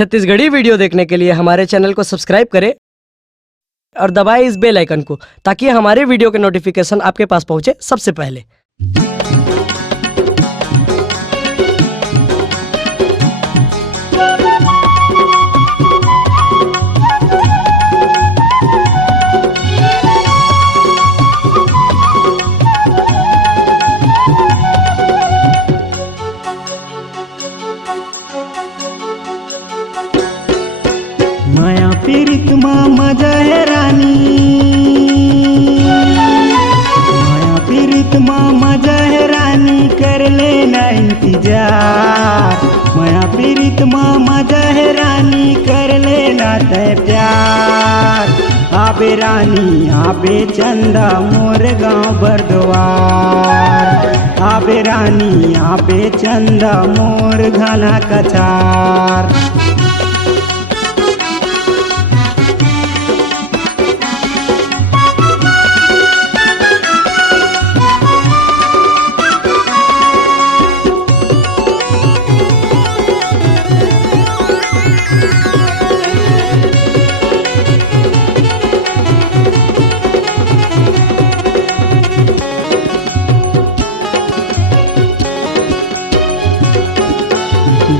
Chhattisgarhi video देखने के लिए हमारे चैनल को सब्सक्राइब करें और दबाएं इस बेल आइकन को ताकि हमारे वीडियो के नोटिफिकेशन आपके पास पहुंचे सबसे पहले। माया पीड़ित माँ मजा है रानी, माया पीड़ित माँ मजा है रानी, कर लेना इंतजार। माया पीड़ित माँ मजा है रानी, कर लेना तय प्यार। आबे रानी आबे चंदा मोर गाँव बरद्वार, आबे रानी आबे चंदा मोर घना कछार।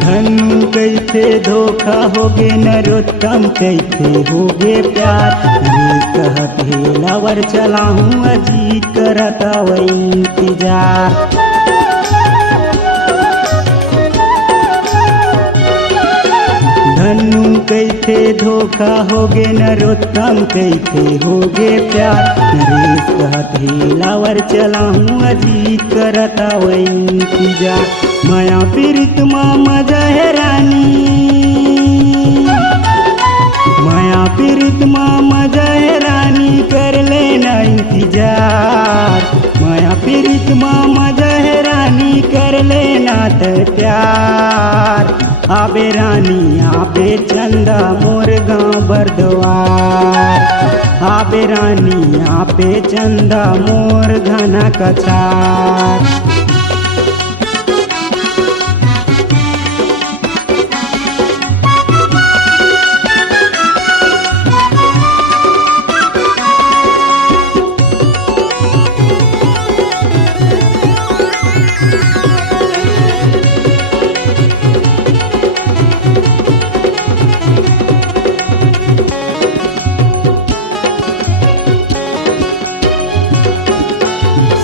धनु कैसे धोखा होगे नरोत्तम कैसे होगे प्यार। नरेश कहत हे लवर चला हूँ अजीत करत वही इंतजार। धनु कैसे धोखा होगे नरोत्तम कैसे होगे प्यार। नरेश कहत हे लवर चला हूँ अजीत करत वही इंतजार। माया पीड़ित माँ मजा है रानी, माया पीड़ित माँ मजा है रानी, कर लेना इंतजार। माया पीड़ित माँ मजा है रानी, कर लेना तय प्यार। आबे रानी आबे चंदा मोर गाँव बरद्वार, आबे रानी आबे चंदा मोर घना कछार।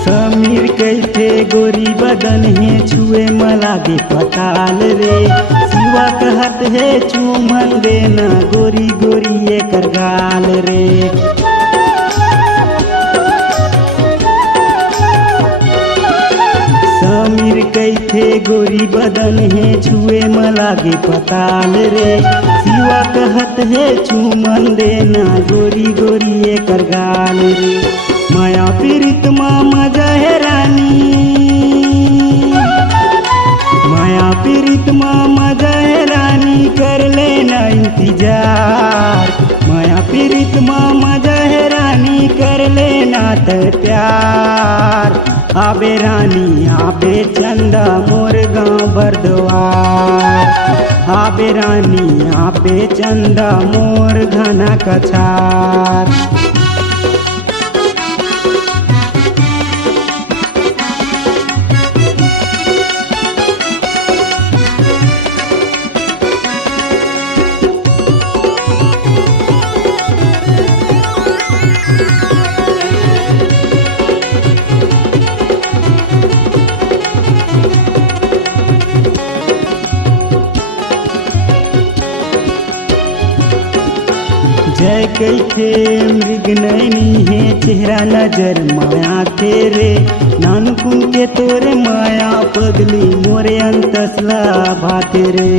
समीर कैसे गोरी बदन है छुए मलागे पताल रे। शिवा कहत है चूमन देना गोरी गोरी एकर गाल रे। समीर कैसे गोरी बदन है छुए मलागे पताल रे। शिवा कहत है चूमन देना गोरी गोरी एकर गाल रे। माया पीड़ित माँ मजा है रानी, माया पीड़ित माँ मजा है रानी, कर लेना इंतजार। माया पीड़ित माँ मजा है रानी, कर लेना तय प्यार। आबे रानी आबे चंदा मोर गाँव बरद्वार, आबे रानी आबे चंदा मोर घना कछार। जय कैथे मृग नैनी है चेहरा नजर माया तेरे। नानकुन के तोरे माया पगली मोरे अंतसला भाते रे।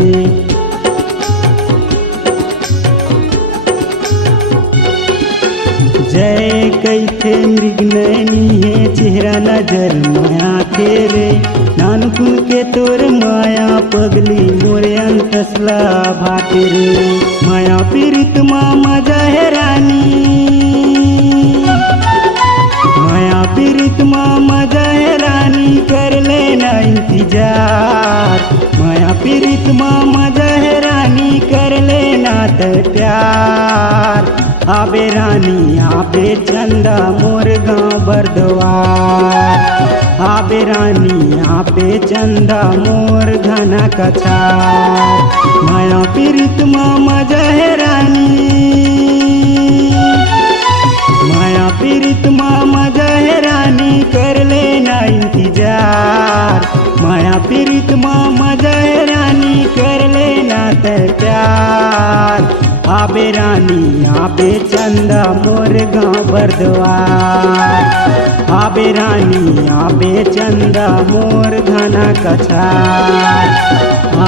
जय कैथे मृग नैनी है चेहरा नजर माया तेरे। नानकुन के तोरे माया पगली मोरे अंतसला भाते रे। माया पीड़ित माँ मजा है रानी, माया पीड़ित माँ मजा है रानी, कर लेना इंतजार। माया पीड़ित माँ मजा है रानी, कर प्यार। आबे रानी आबे चंदा मोर गाँव बरद्वार। आबे रानी आबे चंदा मोर घना कछार। माया पीरित माँ मजा है रानी, माया पीरित माँ मजा है रानी कर लेना इंतजार। माया पीरित माँ मजा है रानी कर लेना तय प्यार। आबे रानी आबे चंदा मोर गाँव बरद्वार। आबे रानी आबे चंदा मोर घना कछार।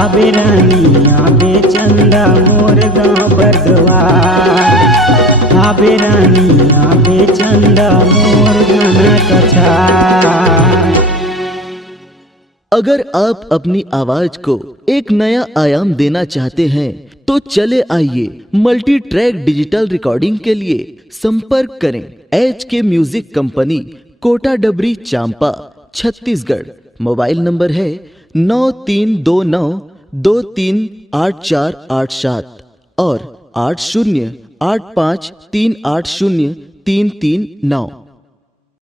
आबे रानी आबे चंदा मोर गाँव बरद्वार। आबे रानी आबे चंदा मोर घना कछार। अगर आप अपनी आवाज को एक नया आयाम देना चाहते हैं तो चले आइए मल्टी ट्रैक डिजिटल रिकॉर्डिंग के लिए संपर्क करें HK म्यूजिक कंपनी, कोटा डबरी, चांपा, छत्तीसगढ़। मोबाइल नंबर है 9329238487 और 8085380339।